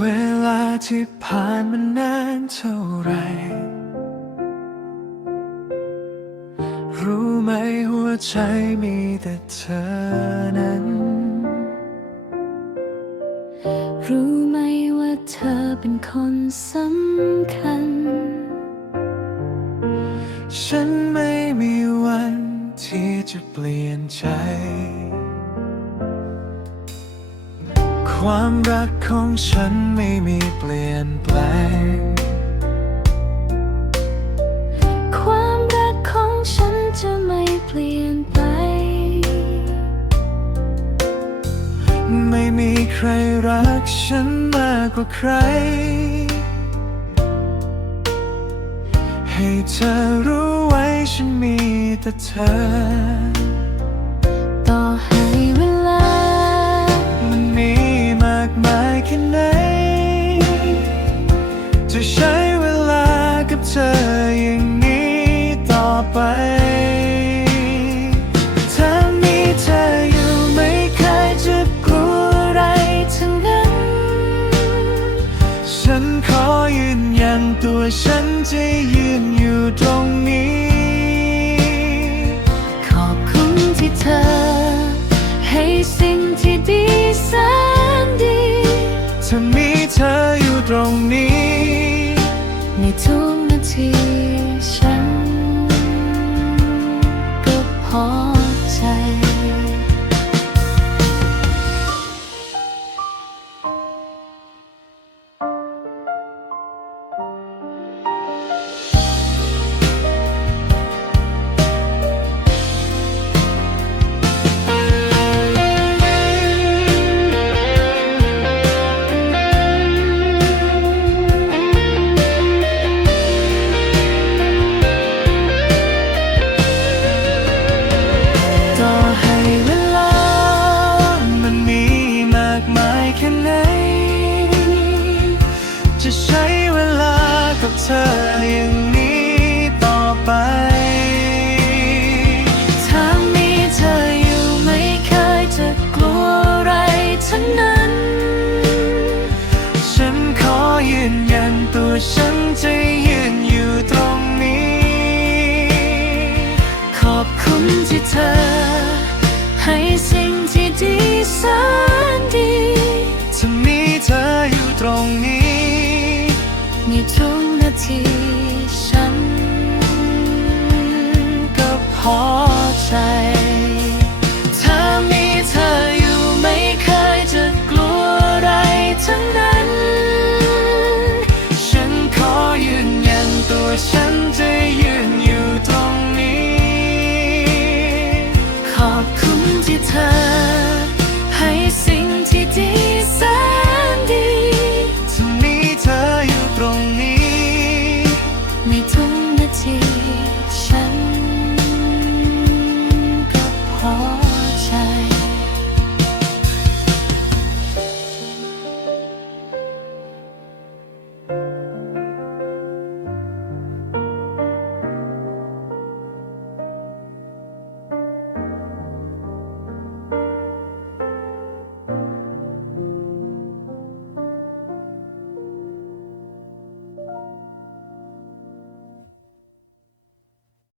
เวลาที่ผ่านมานานเท่าไหรรู้ไหมหัวใจมีแต่เธอนั้น รู้ไหมว่าเธอเป็นคนสำคัญ ฉันไม่มีวันที่จะเปลี่ยนใจ ความรักของฉันไม่มีเปลี่ยนแปลง ความรักของฉันจะไม่เปลี่ยนไป ไม่มีใครรักฉันมากกว่าใคร ให้เธอรู้ไว้ฉันมีแต่เธอ ยืนยันตัวฉันจะยืนอยู่ตรงนี้ ขอบคุณที่เธอ ให้สิ่งที่ดีแสนดีถ้ามีเธออยู่ตรงนี้ ในทุกนาทีฉันก็พอ ออย่างนี้ต่อไป ถ้ามีเธออยู่ไม่เคยจะกลัวอะไรทั้งนั้น ฉันขอยืนยันตัวฉันจะยืนอยู่ตรงนี้ ขอบคุณที่เธอ ให้สิ่งที่ดีแสน พอใจ ถ้ามีเธออยู่ไม่เคยจะกลัวอะไรทั้งนั้น ฉันขอยืนยันตัวฉันจะยืนอยู่ตรงนี้ ขอบคุณที่เธอ